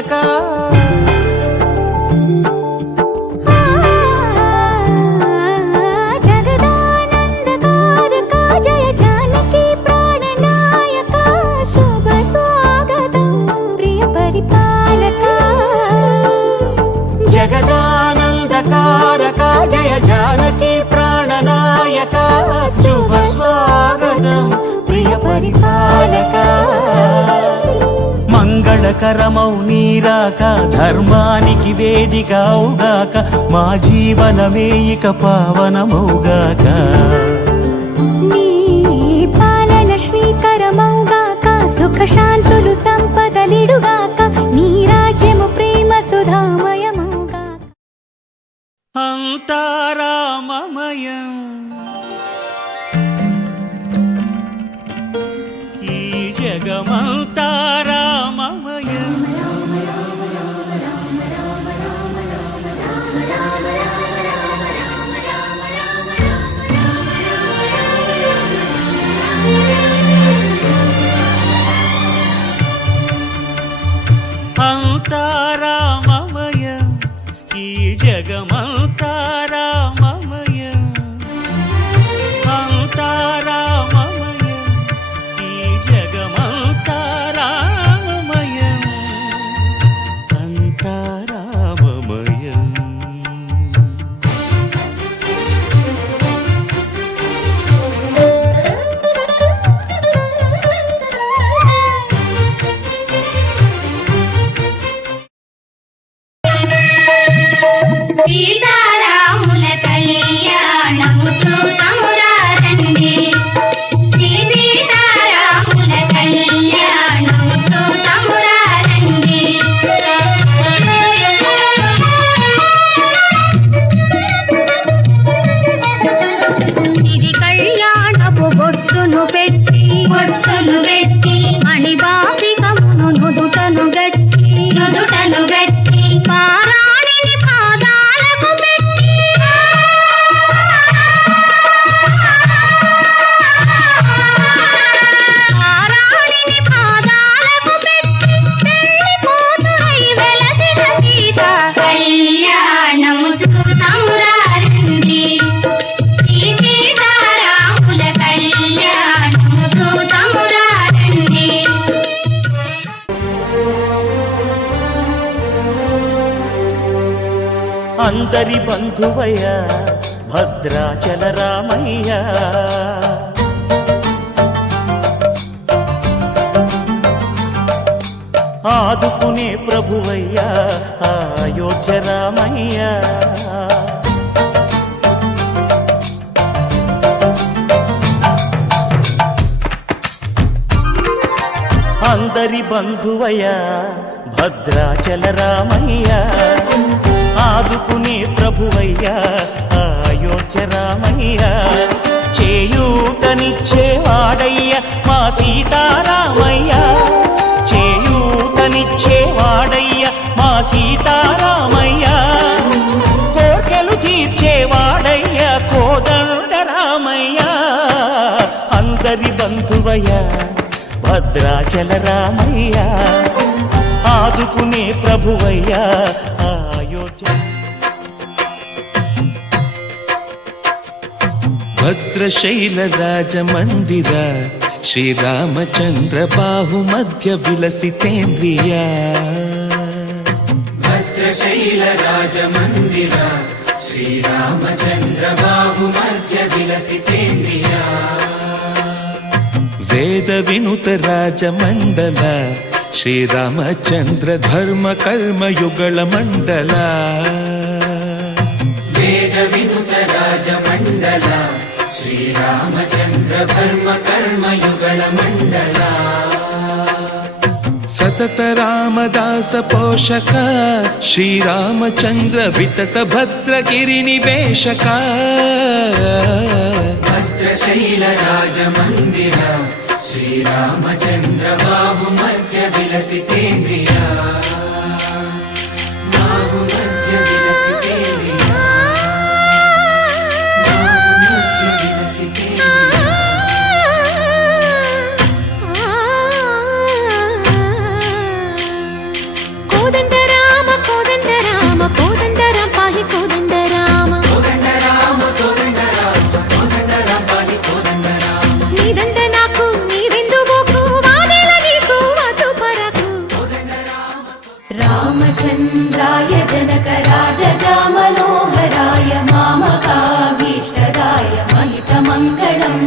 నాయక జగదానందకారక జయ జానకి ప్రాణనాయక శుభ స్వాగతం ప్రియ పరిపాలక మంగళకరమౌ నీరాక ధర్మానికి వేదిక అవుగాక మా జీవనమే ఇక పావనమౌగాక నీ పాలన శ్రీకరమౌగాక సుఖ శాంతులు సంపదలిడుగాక నీ రాజ్యము ప్రేమ సుధామయమౌగాక అంతారామమయం ఈ జగమంతారామమయం అంతారామమయం ఈ జగమంతారామమయం అంతారామమయం ఈ జగమంతారామమయం అంతారామమయం సీతారాముల కళ్యాణము చూతమురారండి శ్రీ సీతారాముల కళ్యాణము చూతమురారండి ఇది కళ్యాణపు బొట్టును పెట్టి మణిబాపికమును నుదుటను గట్టి పారాణిని పాదాలకు పెట్టి పెళ్లి కూతురై వెలసిన సీత కళ్యాణము చూతమురారండి శ్రీ సీతారాముల కళ్యాణము చూతమురారండి అందరి బంధువయ్య భద్రాచల రామయ్య ఆదుకునే ప్రభువయ్య అయోధ్య రామయ్య అందరి బంధువయ్య భద్రాచల రామయ్య ఆదుకునే ప్రభువయ్య అయోధ్య రామయ్య చేయూతనిచ్చేవాడయ్య మా సీతారామయ్య చేయూతనిచ్చేవాడయ్య మా సీతారామయ్య కోర్కెలు తీర్చేవాడయ్య కోదండ రామయ్య అందరి బంధువయ్య భద్రాచల రామయ్య ఆదుకునే ప్రభువయ్య అయోధ్య భద్రశైల రాజమందిర శ్రీరామచంద్ర బాహుమధ్య విలసితేంద్రియ భద్రశైల రాజమందిర శ్రీరామచంద్ర బాహుమధ్య విలసితేంద్రియ వేద వినుత రాజమండల శ్రీరామచంద్ర ధర్మ కర్మయుగళ మండల వేద వినుత రాజమండల శ్రీరామచంద్ర ధర్మ కర్మయుగళ మండల సతత రామదాస పోషక శ్రీరామచంద్ర వితత భద్రగిరి నివేశక భద్రశైల రాజమందిర శ్రీరామచంద్ర బాహుమధ్య విలసితేంద్రియ బాహుమధ్య విలసితేంద్రియ బాహుమధ్య విలసితేంద్రియ కోదండ रामचन्द्राय जनकराजजामनोहराय मामकाभीष्टदाय महितमङ्गलम्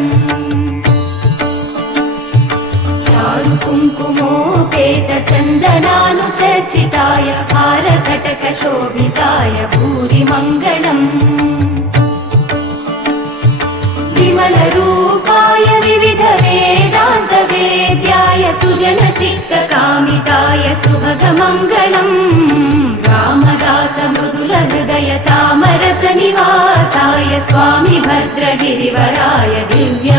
चारुकुङ्कुमोपेतचन्दनानुचर्चिताय हारकटकशोभिताय भूरिमङ्गलम् विमलरूपाय विविधवेदान्तवेद्याय सुजनचित्तकामिताय सुभगमङ्गलम् रामदास मृदुलहृदय तामरसनिवासाय स्वामि भद्रगिरिवराय दिव्य